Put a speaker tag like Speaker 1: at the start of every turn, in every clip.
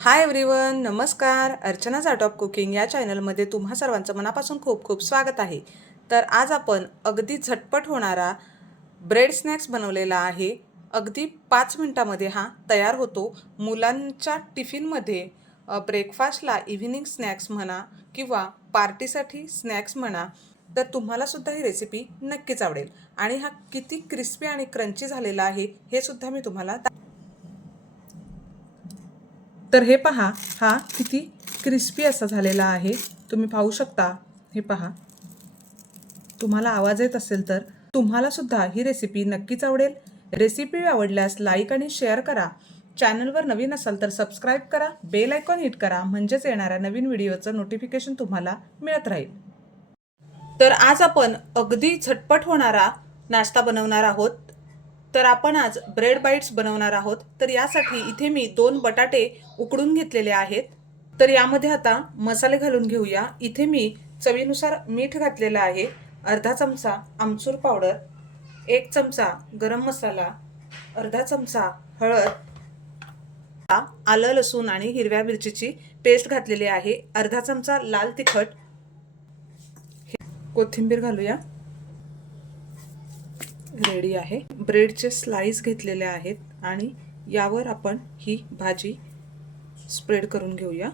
Speaker 1: Hi everyone नमस्कार. अर्चनाचा art of cooking या चॅनलमध्ये तुम्हा सर्वांचं मनापासून खूप खूप स्वागत आहे. तर आज आपण अगदी झटपट होणारा ब्रेड स्नॅक्स बनवलेला आहे. अगदी पाच मिनटामध्ये हा तयार होतो. मुलांच्या टिफिनमध्ये ब्रेकफास्टला इव्हिनिंग स्नॅक्स म्हणा किंवा पार्टीसाठी स्नॅक्स म्हणा तर तुम्हाला सुद्धा ही रेसिपी नक्कीच आवडेल. आणि हा किती क्रिस्पी आणि क्रंची झालेला आहे हे सुद्धा मी तुम्हाला तर हे पहा हा किती क्रिस्पी असा झालेला आहे. तुम्ही पाहू शकता. हे पहा. तुम्हाला आवाज येत असेल तर तुम्हाला सुद्धा ही रेसिपी नक्कीच आवडेल. रेसिपी आवडल्यास लाईक आणि शेअर करा. चॅनलवर नवीन असाल तर सबस्क्राईब करा. बेल आयकॉन हिट करा. म्हणजेच येणाऱ्या नवीन व्हिडिओचं नोटिफिकेशन तुम्हाला मिळत राहील. तर आज आपण अगदी झटपट होणारा नाश्ता बनवणार आहोत. तर आपण आज ब्रेड बाईट्स बनवणार आहोत. तर यासाठी इथे मी दोन बटाटे उकडून घेतलेले आहेत. तर यामध्ये आता मसाले घालून घेऊया. इथे मी चवीनुसार मीठ घातलेलं आहे. अर्धा चमचा आमचूर पावडर एक चमचा गरम मसाला अर्धा चमचा हळद आलं लसूण आणि हिरव्या मिरचीची पेस्ट घातलेली आहे. अर्धा चमचा लाल तिखट. कोथिंबीर घालूया. रेडी आहे. ब्रेडचे स्लाईस घेतलेले आहेत आणि यावर आपण ही भाजी स्प्रेड करून घेऊया.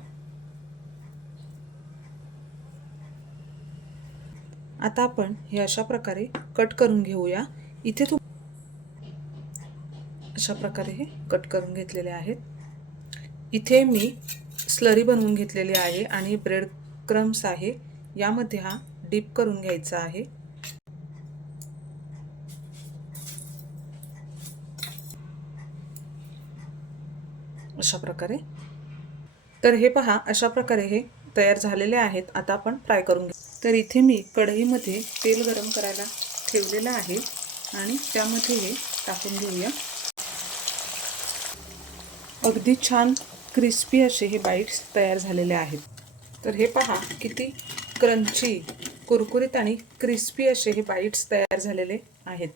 Speaker 1: आता आपण हे अशा प्रकारे कट करून घेऊया. इथे तू अशा प्रकारे हे कट करून घेतलेले आहेत. इथे मी स्लरी बनवून घेतलेली आहे आणि ब्रेड क्रम्स आहे. यामध्ये हा डीप करून घ्यायचा आहे. अशा प्रकारे. तर हे पहा अशा प्रकारे हे तयार झालेले आहेत. आता आपण फ्राय करून घेऊ. तर इथे मी कढईमध्ये तेल गरम करायला ठेवलेलं आहे आणि त्यामध्ये हे टाकून घेऊया. अगदी छान क्रिस्पी असे हे बाईट्स तयार झालेले आहेत. तर हे पहा किती क्रंची कुरकुरीत आणि क्रिस्पी असे हे बाईट्स तयार झालेले आहेत.